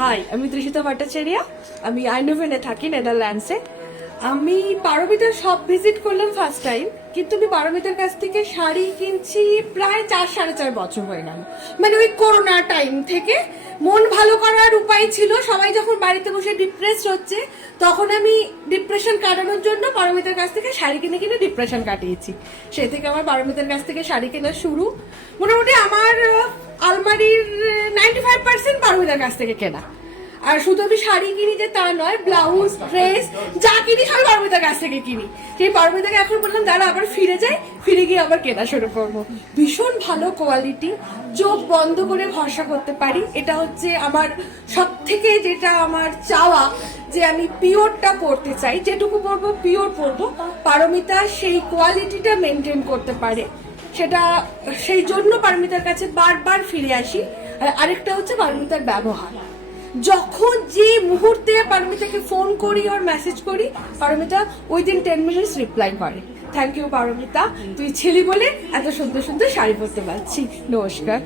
High, আমি তৃষিতা ভট্টাচার্য। আমি আইনোভেনে থাকি, নেদারল্যান্ডসে। আমি পারমিতার সব ভিজিট করলাম ফার্স্ট টাইম, কিন্তু আমি পারমিতার কাছ থেকে শাড়ি কিনছি প্রায় 4-4.5 বছর হয়ে গেল। মানে ওই করোনা টাইম থেকে মন ভালো করার উপায় ছিল, সবাই যখন বাড়িতে বসে ডিপ্রেস হচ্ছে তখন আমি ডিপ্রেশন কাটানোর জন্য পারমিতার কাছ থেকে শাড়ি কিনে কিনে ডিপ্রেশন কাটিয়েছি। সেই থেকে আমার পারমিতার কাছ থেকে শাড়ি কেনা শুরু। মোটামুটি আমার আলমারির 95% পারমিতার কাছ থেকে কেনা। আর শুধু আমি শাড়ি কিনি যে তা নয়, ব্লাউজ, ড্রেস যা কিনি সব পারমিতার কাছ থেকে কিনি। সেই পারমিতাকে এখন বললাম দাঁড়া আবার ফিরে যাই, ফিরে গিয়ে আবার কেনা শুরু করবো। ভীষণ ভালো কোয়ালিটি, চোখ বন্ধ করে ভরসা করতে পারি। এটা হচ্ছে আমার সব থেকে যেটা আমার চাওয়া, যে আমি পিওরটা পরতে চাই, যেটুকু পরবো পিওর পরবো। পারমিতা সেই কোয়ালিটিটা মেনটেন করতে পারে, সেটা সেই জন্য পারমিতার কাছে বারবার ফিরে আসি। আর আরেকটা হচ্ছে পারমিতার ব্যবহার। যখন যে মুহূর্তে পারমিতাকে ফোন করি আর মেসেজ করি, পারমিতা উইদিন 10 মিনিটস রিপ্লাই করে। থ্যাংক ইউ পারমিতা, তুই ছিলি বলে এত সুন্দর সুন্দর শাড়ি পরতে পারছি। নমস্কার।